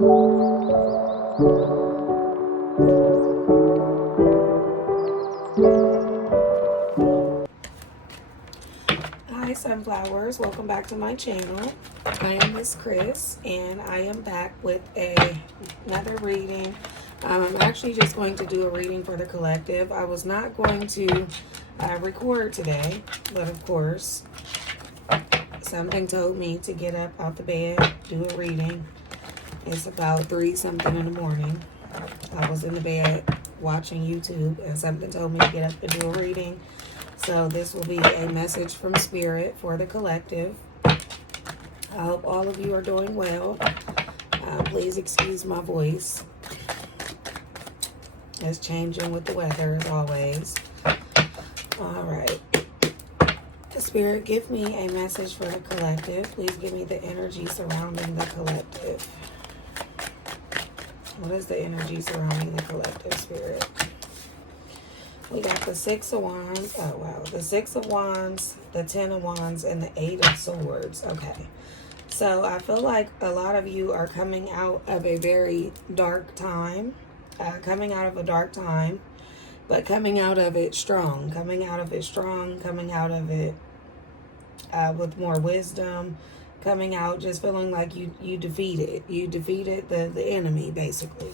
Hi sunflowers, welcome back to my channel. I am Miss Chris and I am back with another reading. I'm actually just going to do a reading for the collective. I was not going to record today, but of course something told me to get up out the bed, do a reading. It's about 3 something in the morning. I was in the bed watching YouTube and something told me to get up and do a reading. So this will be a message from Spirit for the collective. I hope all of you are doing well. Please excuse my voice. It's changing with the weather as always. All right. Spirit, give me a message for the collective. Please give me the energy surrounding the collective. What is the energy surrounding the collective, Spirit? We got the 6 of Wands. Oh, wow. The 6 of Wands, the 10 of Wands, and the 8 of Swords. Okay. So I feel like a lot of you are coming out of a very dark time. Coming out of a dark time. But coming out of it strong. Coming out of it strong. Coming out of it with more wisdom. Coming out just feeling like you defeated. You defeated the enemy, basically.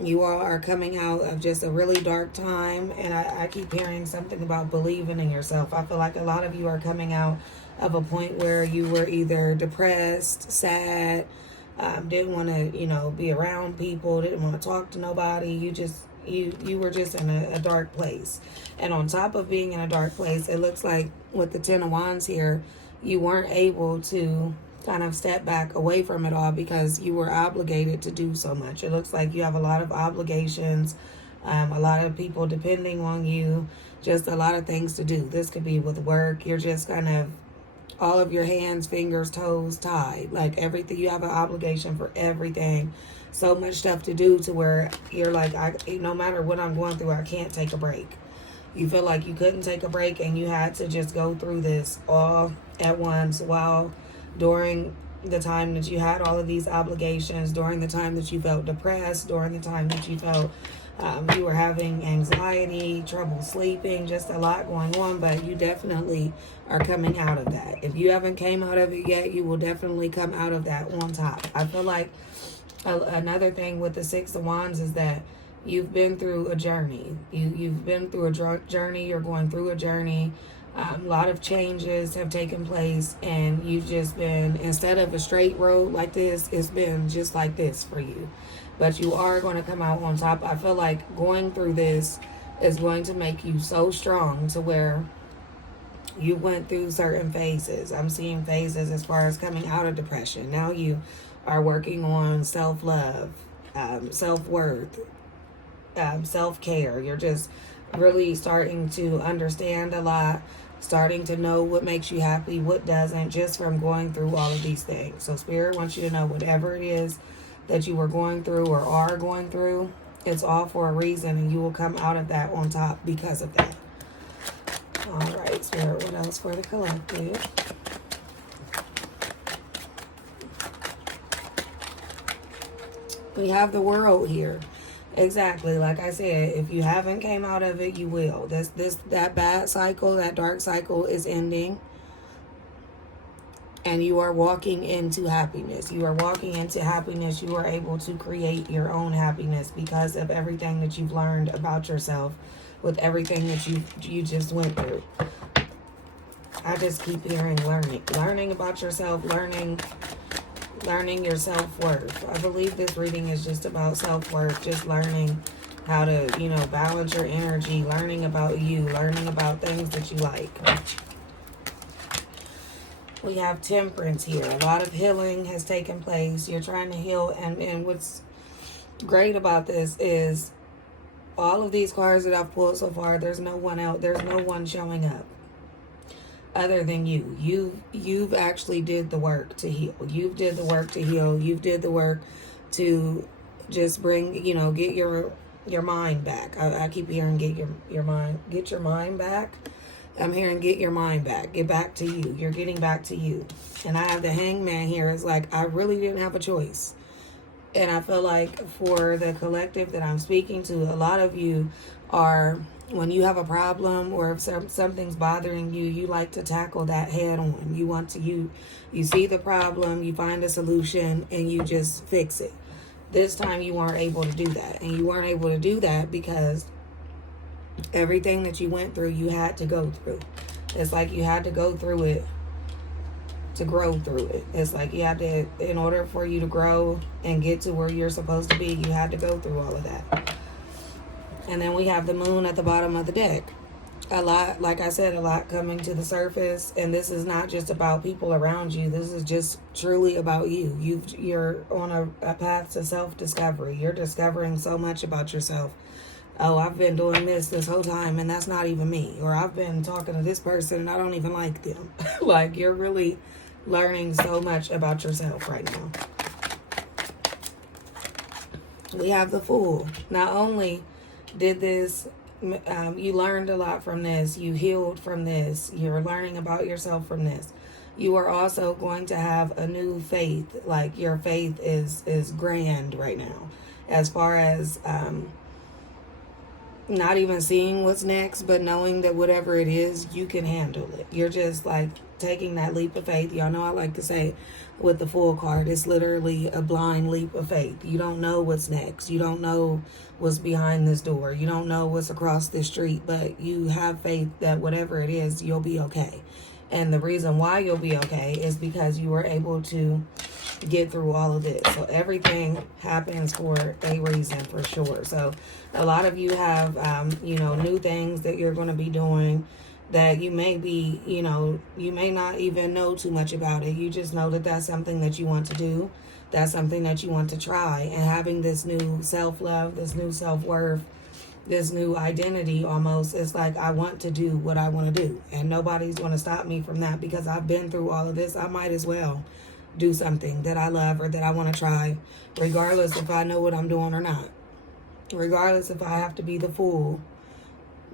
You all are coming out of just a really dark time, and I keep hearing something about believing in yourself. I feel like a lot of you are coming out of a point where you were either depressed, sad, didn't want to, be around people, didn't want to talk to nobody. You were just in a dark place. And on top of being in a dark place, it looks like with the 10 of Wands here, you weren't able to kind of step back away from it all because you were obligated to do so much. It looks like you have a lot of obligations, a lot of people depending on you, just a lot of things to do. This could be with work. You're just kind of all of your hands, fingers, toes tied. Like everything, you have an obligation for everything. So much stuff to do to where you're like, no matter what I'm going through, I can't take a break. You feel like you couldn't take a break and you had to just go through this all at once while during the time that you had all of these obligations, during the time that you felt depressed, during the time that you felt you were having anxiety, trouble sleeping, just a lot going on, but you definitely are coming out of that. If you haven't came out of it yet, you will definitely come out of that on top. I feel like another thing with the 6 of Wands is that you've been through a journey. You've been through a journey. You're going through a journey. A lot of changes have taken place, and you've just been, instead of a straight road like this, it's been just like this for you. But you are going to come out on top. I feel like going through this is going to make you so strong to where you went through certain phases. I'm seeing phases as far as coming out of depression. Now you are working on self-love, self-worth, self-care. You're just really starting to understand a lot, starting to know what makes you happy, what doesn't, just from going through all of these things. So Spirit wants you to know whatever it is that you were going through or are going through, it's all for a reason, and you will come out of that on top because of that. All right, Spirit, what else for the collective? We have the World here. Exactly, like I said, if you haven't came out of it, you will. That bad cycle, that dark cycle is ending. And you are walking into happiness. You are walking into happiness. You are able to create your own happiness because of everything that you've learned about yourself, with everything that you just went through. I just keep hearing learning about yourself, learning your self-worth. I believe this reading is just about self-worth, just learning how to, balance your energy, learning about you, learning about things that you like. We have Temperance here. A lot of healing has taken place. You're trying to heal. And what's great about this is all of these cards that I've pulled so far, there's no one out. There's no one showing up other than you. You've actually did the work to heal. You've did the work to heal. You've did the work to just bring, get your mind back. I keep hearing get your mind back. I'm hearing get your mind back. Get back to you. You're getting back to you. And I have the Hangman here. It's like, I really didn't have a choice. And I feel like for the collective that I'm speaking to, a lot of you are, when you have a problem or if something's bothering you, you like to tackle that head on. You want to, you see the problem, you find a solution, and you just fix it. This time you weren't able to do that. And you weren't able to do that because everything that you went through, you had to go through. It's like you had to go through it to grow through it. It's like you had to, in order for you to grow and get to where you're supposed to be, you had to go through all of that. And then we have the moon at the bottom of the deck. A lot, like I said, a lot coming to the surface. And this is not just about people around you. This is just truly about you. You're on a path to self-discovery. You're discovering so much about yourself. Oh, I've been doing this whole time and that's not even me. Or I've been talking to this person and I don't even like them. Like, you're really learning so much about yourself right now. We have the Fool. Not only did this, you learned a lot from this, you healed from this, you're learning about yourself from this. You are also going to have a new faith. Like, your faith is grand right now, as far as not even seeing what's next, but knowing that whatever it is, you can handle it. You're just like taking that leap of faith. Y'all know I like to say with the Fool card, it's literally a blind leap of faith. You don't know what's next. You don't know what's behind this door. You don't know what's across this street, but you have faith that whatever it is, you'll be okay. And the reason why you'll be okay is because you were able to get through all of this. So everything happens for a reason, for sure. So a lot of you have, new things that you're going to be doing that you may be, you may not even know too much about it. You just know that that's something that you want to do. That's something that you want to try. And having this new self-love, this new self-worth, this new identity almost, it's like, I want to do what I want to do. And nobody's going to stop me from that because I've been through all of this. I might as well do something that I love or that I want to try, regardless if I know what I'm doing or not. Regardless if I have to be the fool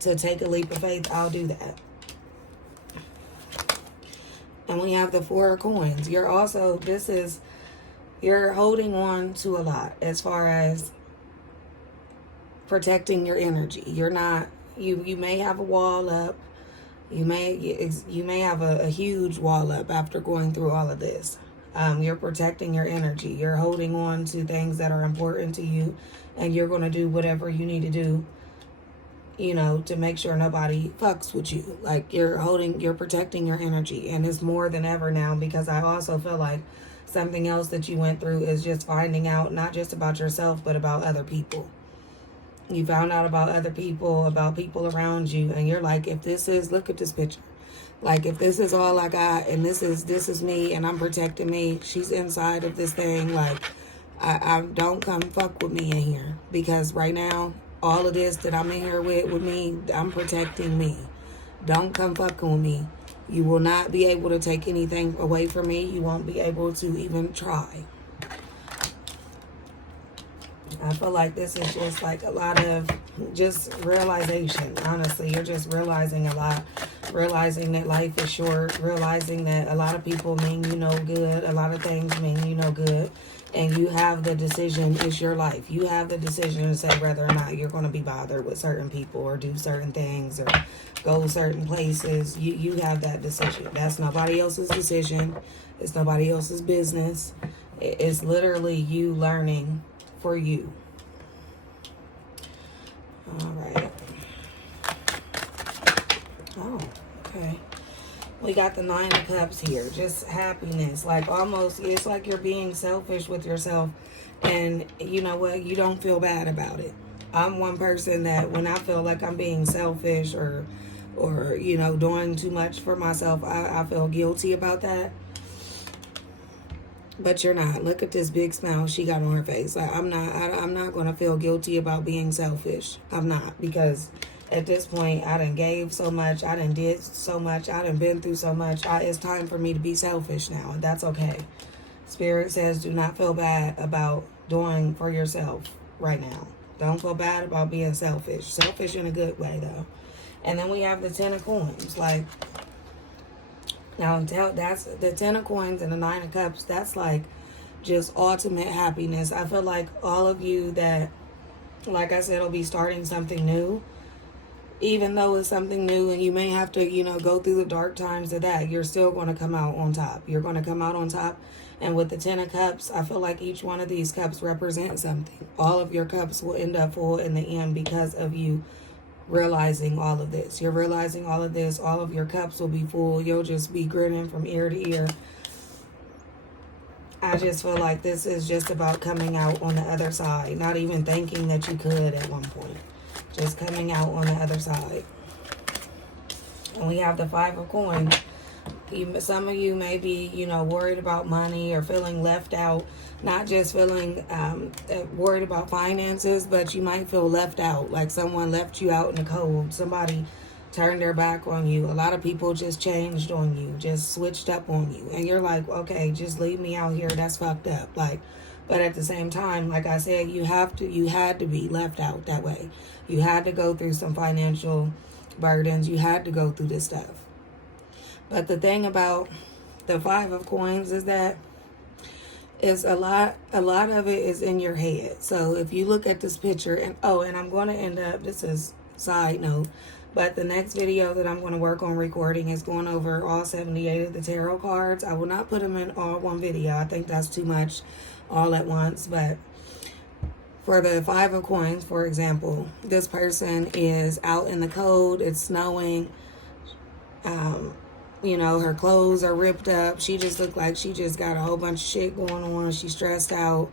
to take a leap of faith, I'll do that. And we have the Four of Coins. You're holding on to a lot as far as protecting your energy. You're not, you may have a wall up. You may have a huge wall up after going through all of this. You're protecting your energy. You're holding on to things that are important to you, and you're going to do whatever you need to do, to make sure nobody fucks with you. Like, you're protecting your energy, and it's more than ever now, because I also feel like something else that you went through is just finding out not just about yourself, but about other people. You found out about other people, about people around you, and you're like, look at this picture. Like, if this is all I got, and this is me, and I'm protecting me, she's inside of this thing, like, I don't come fuck with me in here. Because right now, all of this that I'm in here with me, I'm protecting me. Don't come fucking with me. You will not be able to take anything away from me. You won't be able to even try. I feel like this is just like a lot of just realization. Honestly, you're just realizing a lot. Realizing that life is short. Realizing that a lot of people mean you no good. A lot of things mean you no good. And you have the decision. It's your life. You have the decision to say whether or not you're going to be bothered with certain people or do certain things or go certain places. You have that decision. That's nobody else's decision. It's nobody else's business. It's literally you learning for you. All right. Oh, okay. We got the Nine of Cups here. Just happiness. Like, almost, it's like you're being selfish with yourself. And you know what? You don't feel bad about it. I'm one person that when I feel like I'm being selfish or doing too much for myself, I feel guilty about that. But you're not. Look at this big smile she got on her face. Like, I'm not going to feel guilty about being selfish. I'm not, because at this point, I done gave so much. I done did so much. I done been through so much. It's time for me to be selfish now, and that's okay. Spirit says do not feel bad about doing for yourself right now. Don't feel bad about being selfish. Selfish in a good way, though. And then we have the Ten of Coins. Like, now, that's the Ten of Coins and the Nine of Cups. That's like just ultimate happiness. I feel like all of you that, like I said, will be starting something new. Even though it's something new and you may have to, you know, go through the dark times of that, you're still going to come out on top. You're going to come out on top. And with the 10 of Cups, I feel like each one of these cups represents something. All of your cups will end up full in the end because of you realizing all of this. You're realizing all of this. All of your cups will be full. You'll just be grinning from ear to ear. I just feel like this is just about coming out on the other side. Not even thinking that you could at one point. Just coming out on the other side. And we have the 5 of Coins. Some of you may be, you know, worried about money or feeling left out. Not just feeling worried about finances, but you might feel left out. Like someone left you out in the cold. Somebody turned their back on you. A lot of people just changed on you. Just switched up on you. And you're like, okay, just leave me out here. That's fucked up. Like, but at the same time, like I said, you had to be left out that way. You had to go through some financial burdens. You had to go through this stuff. But the thing about the 5 of Coins is that is a lot of it is in your head. So if you look at this picture, and I'm going to end up, this is side note, but the next video that I'm going to work on recording is going over all 78 of the tarot cards. I will not put them in all one video. I think that's too much all at once. But for the 5 of Coins, for example, this person is out in the cold. It's snowing. You know, her clothes are ripped up. She just looked like she just got a whole bunch of shit going on. She's stressed out.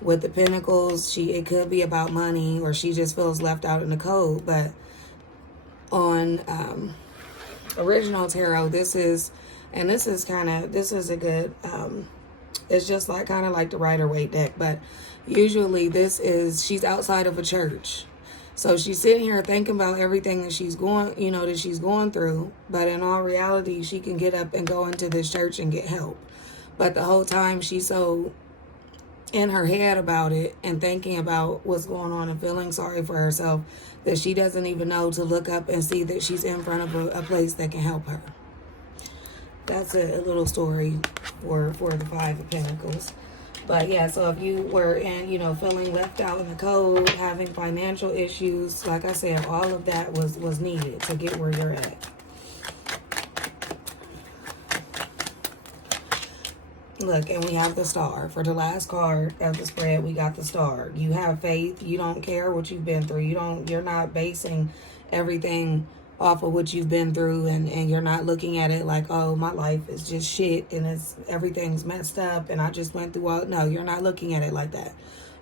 With the Pentacles, it could be about money, or she just feels left out in the cold. But on original tarot, this is a good, it's just like kind of like the Rider-Waite deck. But usually she's outside of a church. So she's sitting here thinking about everything that she's going through. But in all reality, she can get up and go into this church and get help. But the whole time she's so in her head about it and thinking about what's going on and feeling sorry for herself that she doesn't even know to look up and see that she's in front of a place that can help her. That's a little story for the 5 of Pentacles. But yeah, so if you were feeling left out in the cold, having financial issues, like I said, all of that was needed to get where you're at. Look, and we have the Star. For the last card of the spread, we got the Star. You have faith. You don't care what you've been through. You're not basing everything off of what you've been through, and you're not looking at it like, oh, my life is just shit and everything's messed up and I just went through all. No, you're not looking at it like that.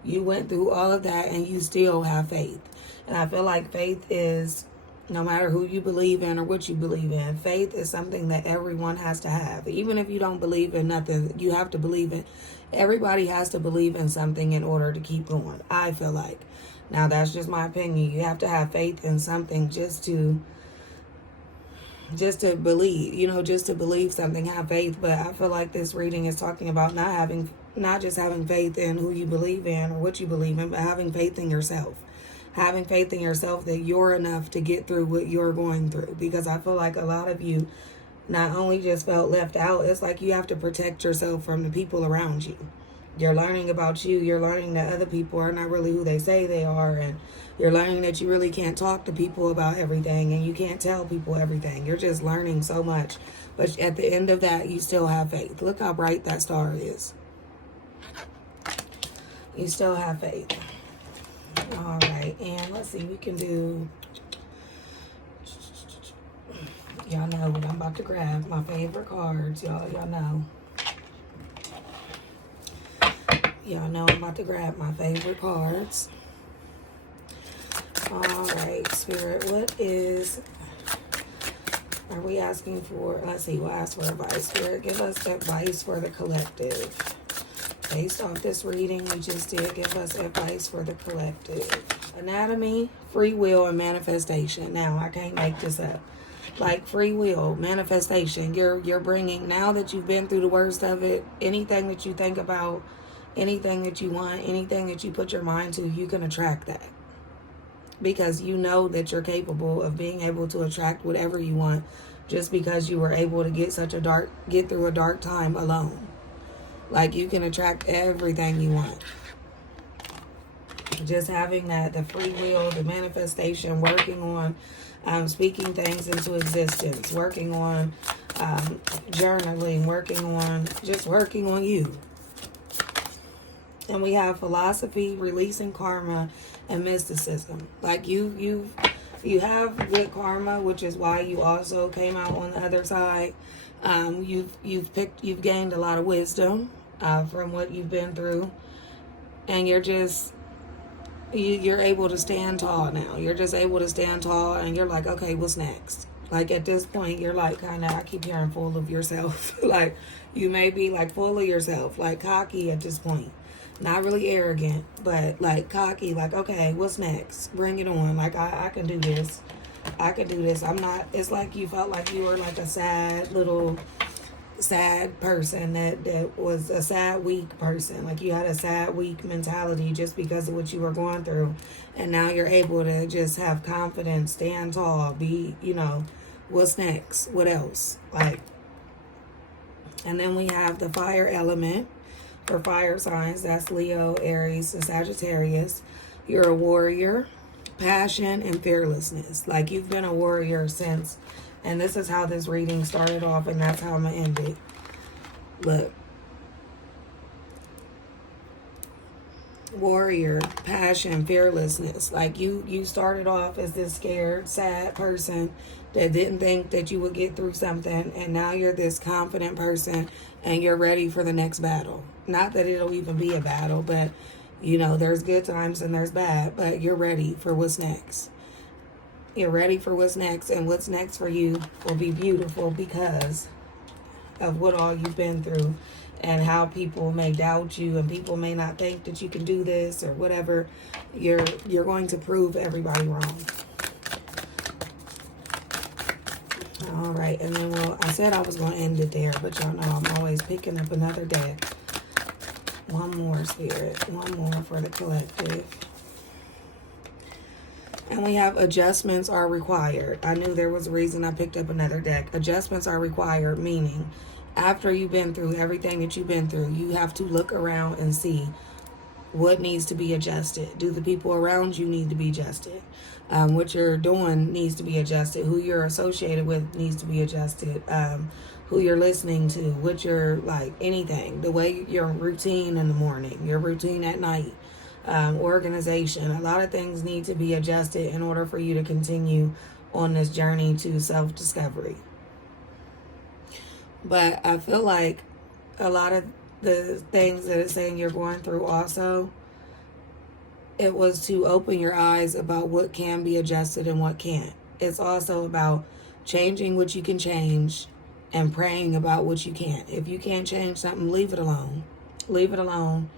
You went through all of that and you still have faith. And I feel like faith is, no matter who you believe in or what you believe in, faith is something that everyone has to have. Even if you don't believe in nothing, you have to believe in. Everybody has to believe in something in order to keep going, I feel like. Now, that's just my opinion. You have to have faith in something just to believe, just to believe something, have faith. But I feel like this reading is talking about not just having faith in who you believe in or what you believe in, but having faith in yourself. Having faith in yourself that you're enough to get through what you're going through. Because I feel like a lot of you not only just felt left out, it's like you have to protect yourself from the people around you. You're learning about you. You're learning that other people are not really who they say they are. And you're learning that you really can't talk to people about everything. And you can't tell people everything. You're just learning so much. But at the end of that, you still have faith. Look how bright that star is. You still have faith. All right. And let's see. We can do... Y'all know what I'm about to grab. My favorite cards. Y'all know. Y'all know I'm about to grab my favorite cards. All right, Spirit, are we asking for? Let's see, we'll ask for advice. Spirit, give us advice for the collective. Based off this reading we just did, give us advice for the collective. Anatomy, free will, and manifestation. Now, I can't make this up. Like free will, manifestation. You're bringing, now that you've been through the worst of it, anything that you think about, anything that you want, anything that you put your mind to, you can attract that. Because you know that you're capable of being able to attract whatever you want just because you were able to get through a dark time alone. Like, you can attract everything you want. Just having that, the free will, the manifestation, working on speaking things into existence, working on journaling, working on you. And we have philosophy, releasing karma, and mysticism. Like, you have good karma, which is why you also came out on the other side. You've gained a lot of wisdom from what you've been through, and you're able to stand tall now. You're just able to stand tall, and you're like, okay, what's next? Like, at this point, you're like, kind of, I keep hearing full of yourself. Like, you may be like full of yourself, like cocky at this point. Not really arrogant, but like cocky, like, okay, what's next? Bring it on. Like, I can do this. I can do this. It's like you felt like you were like a sad person that was a sad, weak person. Like, you had a sad, weak mentality just because of what you were going through. And now you're able to just have confidence, stand tall, be, what's next? What else? Like, and then we have the fire element. For fire signs, that's Leo, Aries, and Sagittarius. You're a warrior, passion, and fearlessness. Like, you've been a warrior since, and this is how this reading started off, and that's how I'm going to end it. Look. Warrior, passion, fearlessness. Like, you started off as this scared, sad person that didn't think that you would get through something, and now you're this confident person, and you're ready for the next battle. Not that it'll even be a battle, but there's good times and there's bad, but you're ready for what's next. You're ready for what's next, and what's next for you will be beautiful because of what all you've been through, and how people may doubt you, and people may not think that you can do this or whatever. You're going to prove everybody wrong. All right, and then, I said I was going to end it there, but y'all know I'm always picking up another deck. One more, Spirit. One more for the collective. And we have adjustments are required. I knew there was a reason I picked up another deck. Adjustments are required, meaning after you've been through everything that you've been through, you have to look around and see what needs to be adjusted. Do the people around you need to be adjusted? What you're doing needs to be adjusted. Who you're associated with needs to be adjusted. Who you're listening to, what you're like, anything. The way your routine in the morning, your routine at night, organization. A lot of things need to be adjusted in order for you to continue on this journey to self-discovery. But I feel like a lot of the things that it's saying you're going through also, it was to open your eyes about what can be adjusted and what can't. It's also about changing what you can change and praying about what you can't. If you can't change something, leave it alone. Leave it alone.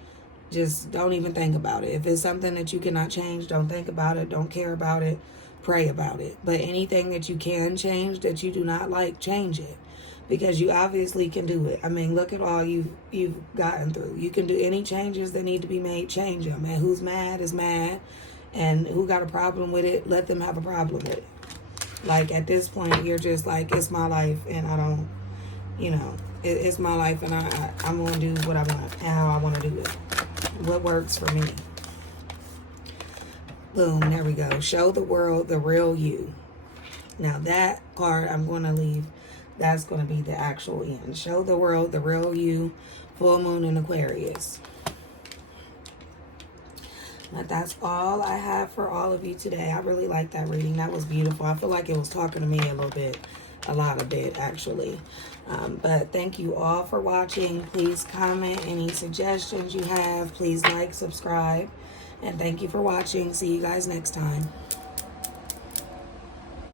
Just don't even think about it. If it's something that you cannot change, don't think about it. Don't care about it. Pray about it. But anything that you can change that you do not like, change it. Because you obviously can do it. I mean, look at all you've gotten through. You can do any changes that need to be made, change them. And who's mad is mad. And who got a problem with it, let them have a problem with it. Like, at this point, you're just like, it's my life, and I don't, it's my life, and I'm going to do what I want and how I want to do it. What works for me. Boom, there we go. Show the world the real you. Now, that card I'm going to leave. That's going to be the actual end. Show the world the real you. Full moon in Aquarius. But that's all I have for all of you today. I really like that reading. That was beautiful. I feel like it was talking to me a lot actually. But thank you all for watching. Please comment any suggestions you have. Please like, subscribe. And thank you for watching. See you guys next time.